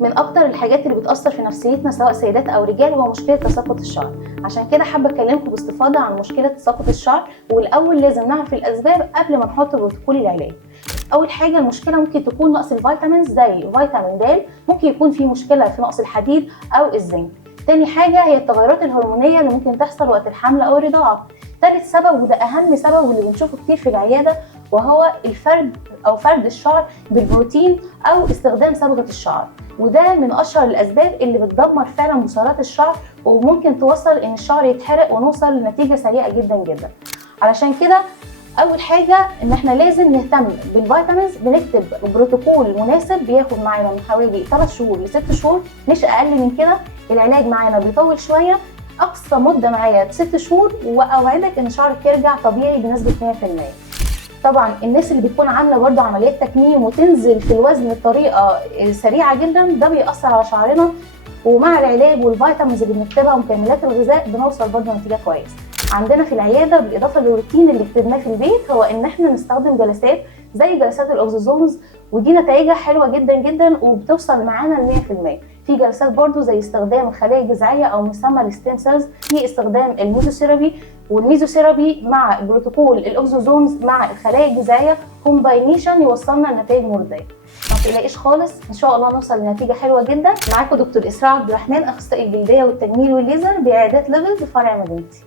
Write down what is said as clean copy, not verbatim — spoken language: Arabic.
من اكتر الحاجات اللي بتاثر في نفسيتنا سواء سيدات او رجال هو مشكله تساقط الشعر. عشان كده حابه اكلمكم باستفاضه عن مشكله تساقط الشعر، والاول لازم نعرف الاسباب قبل ما نحط بروتوكول العلاج. اول حاجه المشكله ممكن تكون نقص الفيتامينز زي فيتامين د، ممكن يكون في مشكله في نقص الحديد او الزنك. تاني حاجه هي التغيرات الهرمونيه اللي ممكن تحصل وقت الحمل او الرضاعه. تالت سبب وده اهم سبب واللي بنشوفه كتير في العياده وهو فرد الشعر بالبروتين او استخدام صبغه الشعر، وده من اشهر الاسباب اللي بتدمر فعلا بصيلات الشعر وممكن توصل ان الشعر يتحرق ونوصل لنتيجه سيئه جدا جدا. علشان كده اول حاجه ان احنا لازم نهتم بالفيتامينز، بنكتب بروتوكول مناسب بياخد معانا من حوالي 3 شهور ل 6 شهور، مش اقل من كده. العلاج معانا بيطول شويه، اقصى مده معايا 6 شهور، واوعدك ان شعرك يرجع طبيعي بنسبه 100%. طبعا الناس اللي بتكون عامله برضه عمليات تكميم وتنزل في الوزن بطريقه سريعه جدا، ده بيأثر على شعرنا، ومع العلاج والفيتامينز اللي بنكتبها ومكملات الغذاء بنوصل برضه نتيجه كويسه. عندنا في العياده بالاضافه للروتين اللي كتبناه في البيت هو ان احنا نستخدم جلسات زي جلسات الاوكسيزونز، ودي نتائجها حلوه جدا جدا وبتوصل معانا ل 100%. في جلسات برضو زي استخدام الخلايا الجذعيه او مسمى الستيم سيلز، في استخدام الميزوثيرابي، والميزوثيرابي مع بروتوكول الاوكسيزونز مع الخلايا الجذعيه كومباينيشن يوصلنا لنتائج مرضيه. ما تقلقيش خالص، ان شاء الله نوصل لنتيجه حلوه جدا. معاكم دكتور اسراء عبد الرحمن، اخصائي الجلديه والتجميل والليزر بعيادات ليفل بفرع مدينتي.